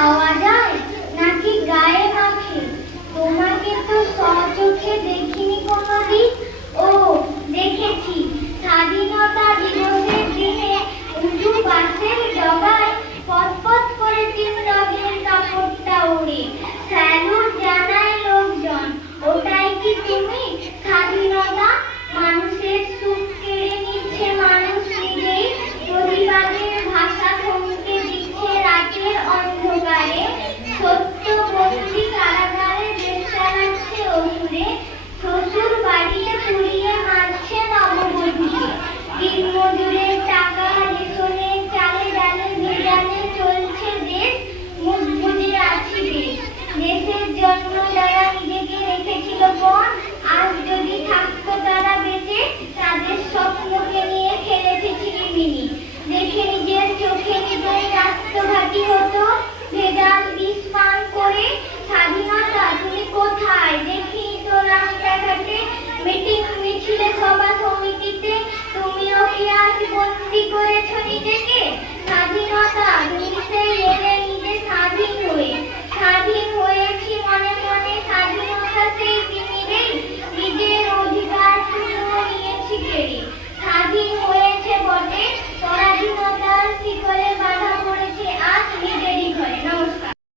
খাওয়া যায় নাকি গায়ে মাখে? তোমাকে তো স্বচোখে দেখিনি কোনোদিন। ও দেখেছি, স্বাধীনতা দিবসের দিনে উঁচু বাসের ডগায় পথ করে 3 রঙের কাপড়টা উড়ে স্যালুট জানায় লোকজন। ওটাই কি তুমি? স্বাধীনতা মানুষের সুখ কেড়ে নিচ্ছে মানুষ নিজেই, প্রতিবাদের ভাষা থমকে দিচ্ছে রাতের অন্ধকারে, সত্য বন্দি কারাগারে দেশ চালাচ্ছে অসুরে, শ্বশুর বাড়িতে পুড়িয়ে মারছে নববধূকে, দিনমজুরের টাকা রেশনের চালে ডালে ভেজালে চলছে দেশ, মুখ বুজে আছি বেশ। দেশের জন্য যারা নিজেকে রেখেছিল পণ, আজ যদি থাকতো তারা বেঁচে, তাদের স্বপ্নকে নিয়ে খেলেছে ছিনিমিনি। দেখে নিজের চোখে নিজের আত্মঘাতী হতো ভেজাল বিষ পান করে। স্বাধীনতা তুমি কোথায়? দেখিনি তো রাস্তাঘাটে, মিটিং মিছিলে সভা সমিতিতে, তুমিও কি আজ বন্দি করেছো নিজেকে? স্বাধীনতা তুমি